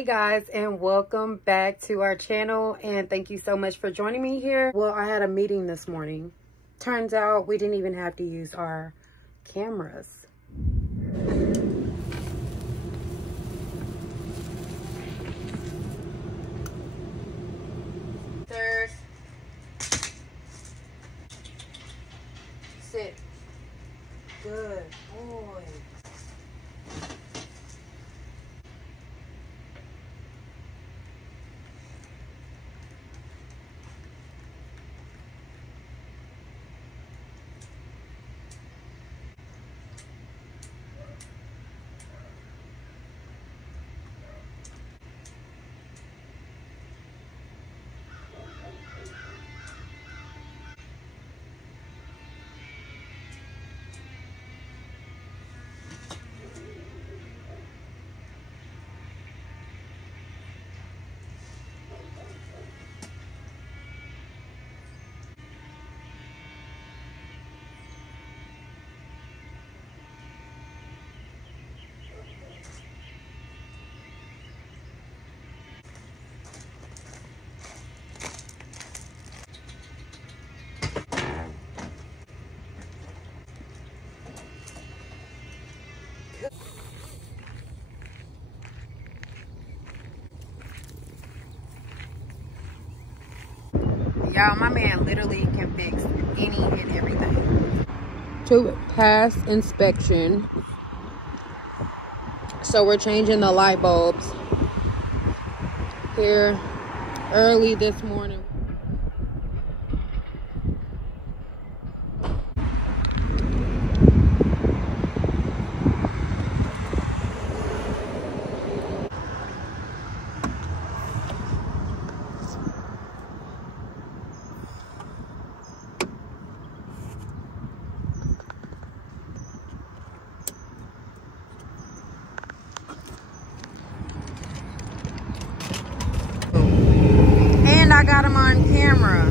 Hey guys, and welcome back to our channel, and thank you so much for joining me here. Well, I had a meeting this morning. Turns out we didn't even have to use our cameras. Sirs, sit. Good boy. Y'all, my man literally can fix any and everything. To pass inspection. So we're changing the light bulbs here early this morning. And I got him on camera.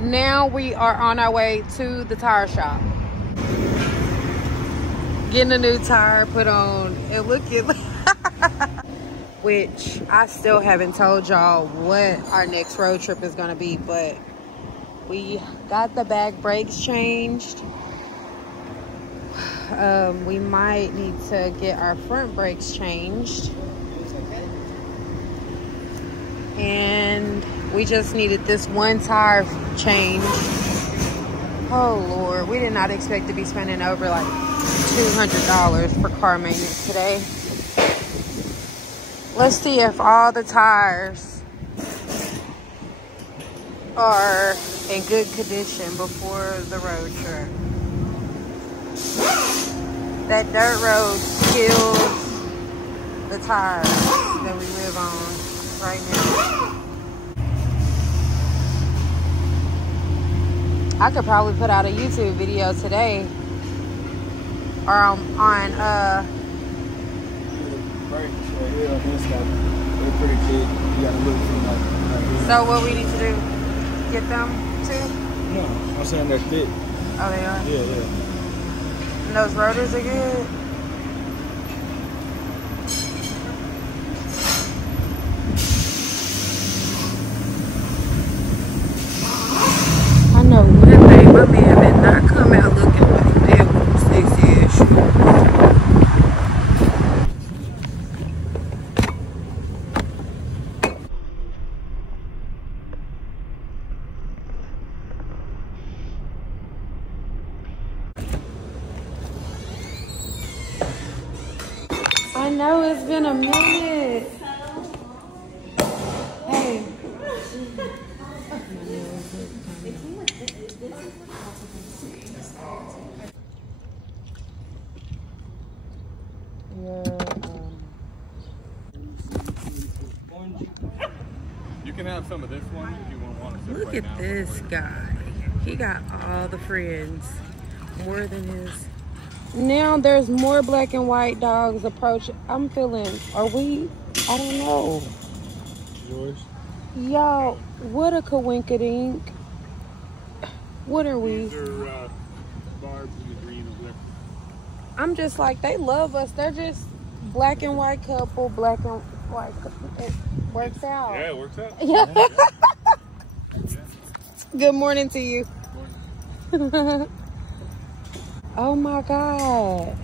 Now we are on our way to the tire shop. Getting a new tire put on and look at which I still haven't told y'all what our next road trip is gonna be, but we got the back brakes changed. We might need to get our front brakes changed. And we just needed this one tire change. Oh Lord, we did not expect to be spending over like $200 for car maintenance today. Let's see if all the tires are in good condition before the road trip. That dirt road kills the tires that we live on right now. I could probably put out a YouTube video today or on so what we need to do, get them too? No, I'm saying they're thick. Oh, they are? Yeah, yeah. And those rotors are good? I know one thing, my man did not come out looking like that with sexy-ish. I know it's been a minute. Hey. You can have some of this one if you want to. Look at this guy. He got all the friends. More than his. Now there's more black and white dogs approach. I'm feeling, are we? I don't know. Yours? Y'all, what a coinkydink. What are we? These are barbs in the green over there. I'm just like, they love us. They're just black and white couple, black and white couple. It works out. Yeah, it works out. Yeah. Good morning to you. Oh my God.